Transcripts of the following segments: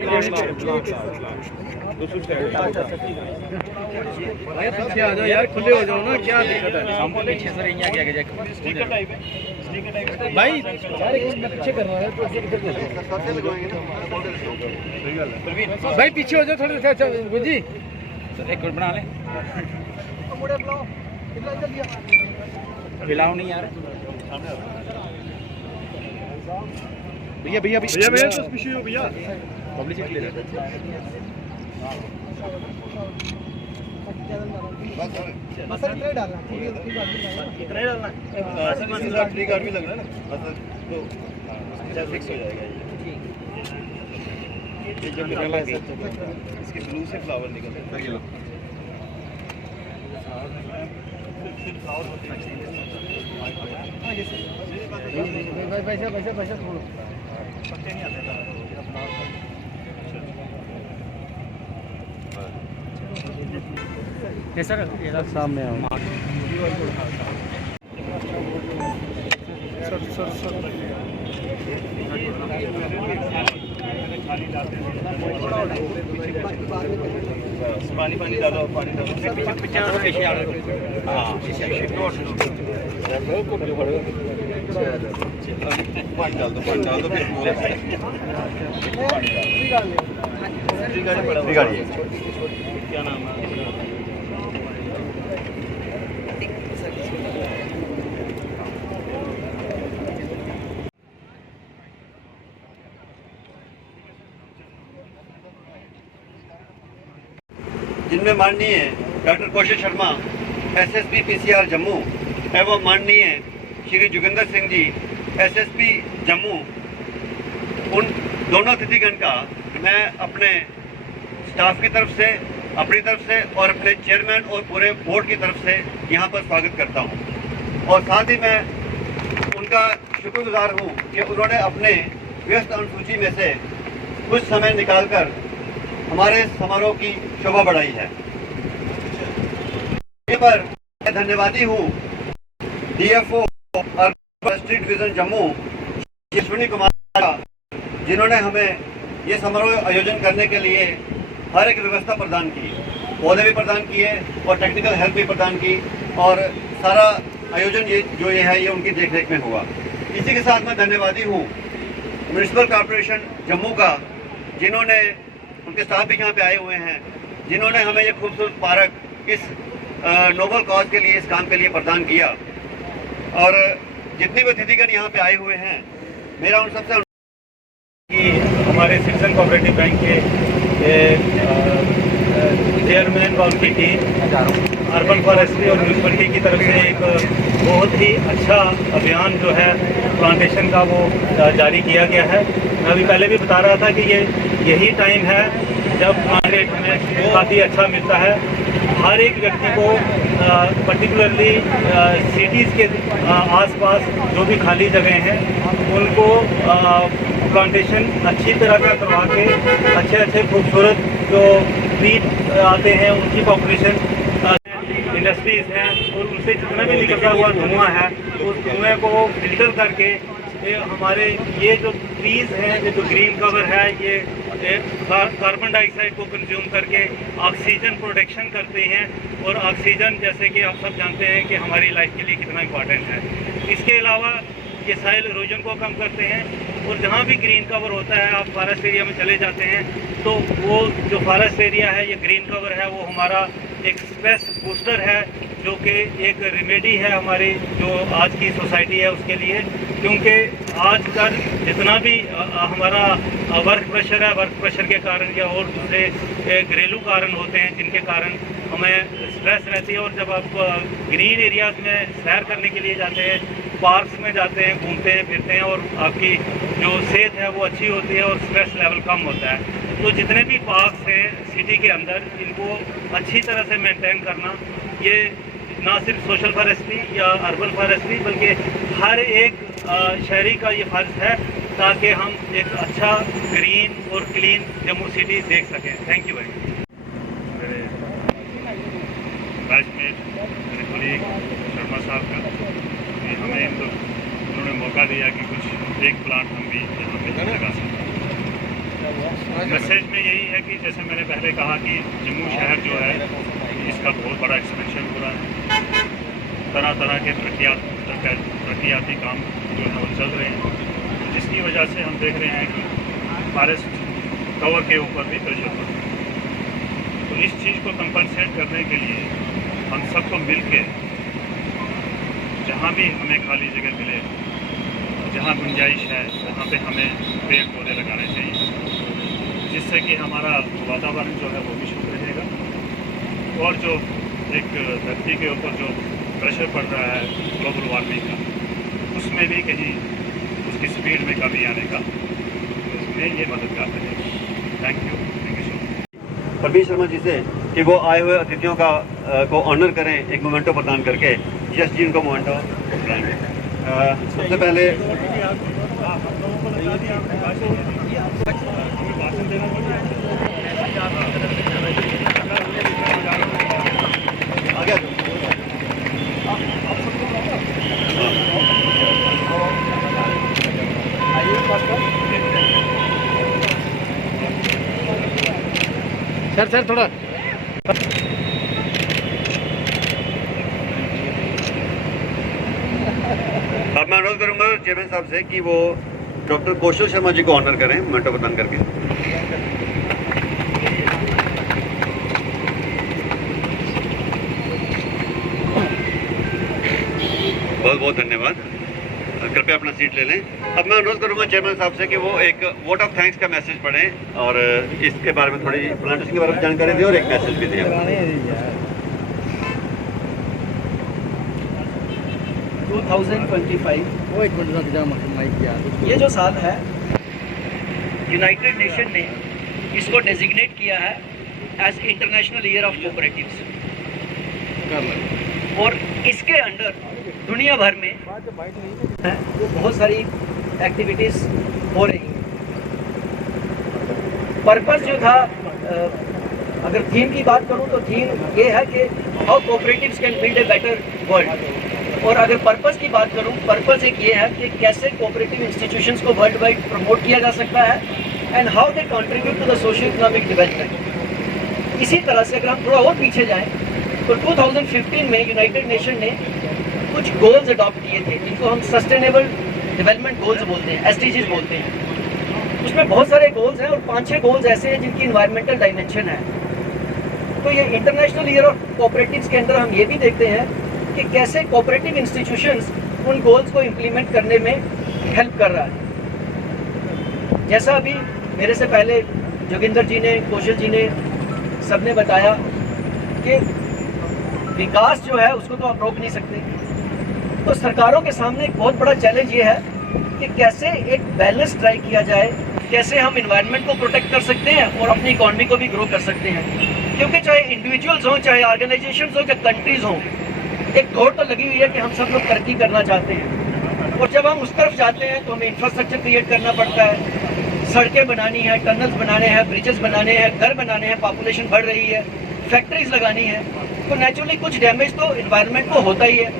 क्या आ जाओ यार, खुले हो जाओ ना, क्या दिक्कत है? भाई पीछे करना है तो भाई पीछे हो जाओ थोड़े से। अच्छा जी एक मिनट बना ले, हिलाओ नहीं यार। भैया भैया भैया भैया तो पीछे हो भैया, पब्लिसिटी ले रहे बस इतना डालना, इतना ही डालना ट्री कार्ड भी लगना है ना, बस तो फिक्स हो जाएगा ये जब निकला है इसके ब्लू से फ्लावर निकलते हैं। पैसा छोड़ो, पत्ते नहीं आते सर, सामने आओ सर पानी पानी डालो, पानी डालो पीछे हाँ पानी डाल दो, पानी डाल दो फिर क्या नाम है? जिनमें माननीय डॉक्टर कौशल शर्मा एसएसपी पीसीआर जम्मू एवं माननीय श्री जोगिंदर सिंह जी एसएसपी जम्मू, उन दोनों अतिथिगण का मैं अपने स्टाफ की तरफ से, अपनी तरफ से और अपने चेयरमैन और पूरे बोर्ड की तरफ से यहाँ पर स्वागत करता हूँ। और साथ ही मैं उनका शुक्रगुजार हूँ कि उन्होंने अपने व्यस्त अनुसूची में से कुछ समय निकालकर हमारे समारोह की शोभा बढ़ाई है। पर मैं धन्यवादी हूँ DFO district division Jammu Ashwini Kumar का, जिन्होंने हमें ये समारोह आयोजन करने के लिए हर एक व्यवस्था प्रदान की, पौधे भी प्रदान किए और टेक्निकल हेल्प भी प्रदान की, और सारा आयोजन ये है ये उनकी देखरेख में हुआ। इसी के साथ मैं धन्यवादी हूँ म्युनिसिपल कॉर्पोरेशन जम्मू का, जिन्होंने, उनके स्टाफ भी यहाँ पे आए हुए हैं, जिन्होंने हमें ये खूबसूरत पार्क इस नोबल कॉज के लिए, इस काम के लिए प्रदान किया। और जितने भी अतिथिगण यहाँ पे आए हुए हैं, मेरा उन सबसे कि हमारे सिटीजन कोऑपरेटिव बैंक के चेयरमैन व उनकी टीम अर्बन फॉरेस्ट्री और म्यूनसिपलिटी की तरफ से एक बहुत ही अच्छा अभियान जो है प्लांटेशन का वो जारी किया गया है। मैं अभी पहले भी बता रहा था कि ये यही टाइम है जब प्लांट रेट हमें काफ़ी अच्छा मिलता है। हर एक व्यक्ति को पर्टिकुलरली सिटीज़ के आसपास जो भी खाली जगह हैं उनको प्लांटेशन अच्छी तरह का करवा के अच्छे खूबसूरत जो ट्री आते हैं उनकी पॉपुलेशन, इंडस्ट्रीज़ हैं और उनसे जितना भी निकलता हुआ धुआं है उस धुएँ को फिल्टर करके हमारे ये जो ट्रीज़ हैं, ये जो ग्रीन कवर है, ये कार्बन डाइऑक्साइड को कंज्यूम करके ऑक्सीजन प्रोडक्शन करते हैं। और ऑक्सीजन जैसे कि आप सब जानते हैं कि हमारी लाइफ के लिए कितना इम्पॉर्टेंट है। इसके अलावा ये सॉइल इरोजन को कम करते हैं। और जहाँ भी ग्रीन कवर होता है, आप फॉरेस्ट एरिया में चले जाते हैं तो वो जो फॉरेस्ट एरिया है, ये ग्रीन कवर है, वो हमारा एक स्ट्रेस बूस्टर है, जो कि एक रेमेडी है हमारी जो आज की सोसाइटी है उसके लिए। क्योंकि आजकल जितना भी हमारा वर्क प्रेशर है, वर्क प्रेशर के कारण या और दूसरे घरेलू कारण होते हैं जिनके कारण हमें स्ट्रेस रहती है। और जब आप ग्रीन एरियाज़ में सैर करने के लिए जाते हैं, पार्क्स में जाते हैं, घूमते हैं फिरते हैं और आपकी जो सेहत है वो अच्छी होती है और स्ट्रेस लेवल कम होता है। तो जितने भी पार्क्स हैं सिटी के अंदर, इनको अच्छी तरह से मेंटेन करना, ये ना सिर्फ सोशल फॉरेस्ट्री या अर्बन फॉरेस्ट्री बल्कि हर एक शहरी का ये फ़र्ज़ है, ताकि हम एक अच्छा ग्रीन और क्लीन जम्मू सिटी देख सकें। Thank you very much. मेरे बैचमेट, मेरे कलीग शर्मा साहब का हमें उन्होंने मौका दिया कि कुछ एक प्लांट हम भी यहाँ पे लगा सकते हैं। मैसेज में यही है कि जैसे मैंने पहले कहा कि जम्मू शहर जो है इसका बहुत बड़ा एक्सपेंशन हो रहा है, तरह तरह के तरक्याती काम जो है वो चल रहे हैं, जिसकी वजह से हम देख रहे हैं कि फॉरेस्ट कवर के ऊपर भी प्रेशर पड़ रहा है। तो इस चीज़ को कंपनसेट करने के लिए हम सबको मिल के जहाँ भी हमें खाली जगह मिले, जहाँ गुंजाइश है वहाँ पे हमें पेड़ पौधे लगाने चाहिए, जिससे कि हमारा वातावरण जो है वो भी शुद्ध रहेगा और जो एक धरती के ऊपर जो प्रेशर पड़ रहा है ग्लोबल वार्मिंग का, उसमें भी कहीं उसकी स्पीड में कमी आने का उसमें ये मददगार रहेगा। Thank you so much. Parveen Sharma ji से कि वो आए हुए अतिथियों का को ऑनर करें एक मोमेंटो प्रदान करके। यश जी उनको मोमेंटो बुलाएंगे। सबसे पहले आगे सर थोड़ा अब मैं अनुरोध करूंगा चेयरमैन साहब से कि वो डॉक्टर कौशल शर्मा जी को ऑनर करें मोमेंटो प्रदान करके। बहुत बहुत धन्यवाद। कृपया अपना सीट ले लें। अब मैं अनुरोध करूंगा चेयरमैन साहब से कि वो एक वोट ऑफ थैंक्स का मैसेज पढ़ें और इसके बारे में थोड़ी प्लांटेशन के बारे में जानकारी दें और एक मैसेज भी दें। 2025 वो एक मिनट रुक जा, माइक यार। ये जो साल है यूनाइटेड नेशन ने इसको डेजिग्नेट किया है as international year of cooperatives, और इसके अंडर दुनिया भर में बहुत सारी एक्टिविटीज़ हो रही हैं। पर्पस जो था, अगर थीम की बात करूं तो थीम ये है कि how cooperatives can build a better world, और अगर पर्पस की बात करूं, पर्पस एक ये है कि कैसे कोऑपरेटिव इंस्टीट्यूशंस को वर्ल्ड वाइड प्रमोट किया जा सकता है and how they contribute to the social economic development. इसी तरह से अगर हम थोड़ा और पीछे जाएं तो 2015 में यूनाइटेड नेशन ने कुछ गोल्स अडॉप्ट किए थे जिनको हम सस्टेनेबल डेवलपमेंट गोल्स बोलते हैं, SDGs बोलते हैं। उसमें बहुत सारे गोल्स हैं और 5-6 गोल्स ऐसे हैं जिनकी इन्वायरमेंटल डायमेंशन है। तो ये इंटरनेशनल ईयर ऑफ कोऑपरेटिव्स के अंदर हम ये भी देखते हैं कि कैसे कोऑपरेटिव इंस्टीट्यूशंस उन गोल्स को इम्प्लीमेंट करने में हेल्प कर रहा है। जैसा अभी मेरे से पहले जोगिंदर जी ने, कौशल जी ने, सब ने बताया कि विकास जो है उसको तो आप रोक नहीं सकते। तो सरकारों के सामने एक बहुत बड़ा चैलेंज ये है कि कैसे एक बैलेंस ट्राई किया जाए, कैसे हम इन्वायरमेंट को प्रोटेक्ट कर सकते हैं और अपनी इकॉनमी को भी ग्रो कर सकते हैं। क्योंकि चाहे इंडिविजुअल्स हों, चाहे ऑर्गेनाइजेशंस हों, चाहे कंट्रीज हों, एक दौड़ तो लगी हुई है कि हम सब लोग तरक्की करना चाहते हैं। और जब हम उस तरफ जाते हैं तो हमें इंफ्रास्ट्रक्चर क्रिएट करना पड़ता है, सड़कें बनानी है, टनल्स बनाने हैं, ब्रिजेस बनाने हैं, घर बनाने हैं, पॉपुलेशन बढ़ रही है, फैक्ट्रीज लगानी है, तो नेचुरली कुछ डैमेज तो इन्वायरमेंट को होता ही है।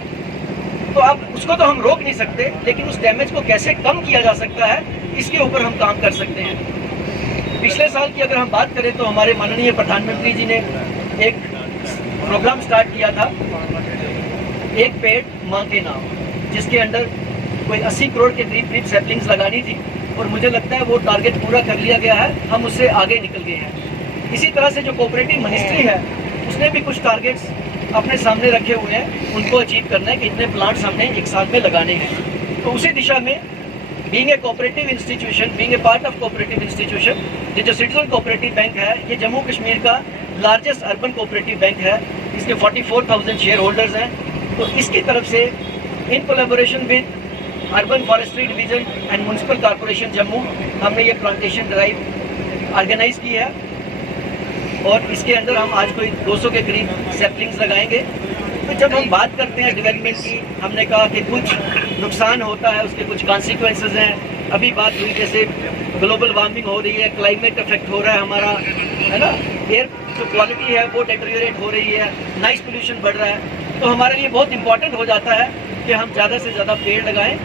तो अब उसको तो हम रोक नहीं सकते, लेकिन उस डैमेज को कैसे कम किया जा सकता है इसके ऊपर हम काम कर सकते हैं। पिछले साल की अगर हम बात करें तो हमारे माननीय प्रधानमंत्री जी ने एक प्रोग्राम स्टार्ट किया था, एक पेड़ माँ के नाम, जिसके अंदर कोई 80 करोड़ के करीब सैपलिंग्स लगानी थी, और मुझे लगता है वो टारगेट पूरा कर लिया गया है, हम उससे आगे निकल गए हैं। इसी तरह से जो कोऑपरेटिव मिनिस्ट्री है उसने भी कुछ टारगेट्स अपने सामने रखे हुए हैं, उनको अचीव करना है कि इतने प्लांट्स हमने एक साल में लगाने हैं। तो उसी दिशा में being a cooperative institution, being a part of cooperative institution, ये जो सिटीजन कोऑपरेटिव बैंक है ये जम्मू कश्मीर का लार्जेस्ट अर्बन कोऑपरेटिव बैंक है, इसके 44,000 शेयर होल्डर्स हैं। तो इसकी तरफ से in collaboration with urban forestry division and municipal corporation Jammu हमने ये प्लांटेशन ड्राइव ऑर्गेनाइज की है, और इसके अंदर हम आज कोई 200 के करीब सैपलिंग्स लगाएंगे। तो जब हम बात करते हैं डेवलपमेंट की, हमने कहा कि कुछ नुकसान होता है, उसके कुछ कॉन्सिक्वेंसेज हैं। अभी बात हुई जैसे ग्लोबल वार्मिंग हो रही है, क्लाइमेट इफेक्ट हो रहा है हमारा, है ना, एयर जो क्वालिटी है वो डेटेरियोरेट हो रही है, नॉइस पोल्यूशन बढ़ रहा है। तो हमारे लिए बहुत इंपॉर्टेंट हो जाता है कि हम ज़्यादा से ज़्यादा पेड़ लगाएं।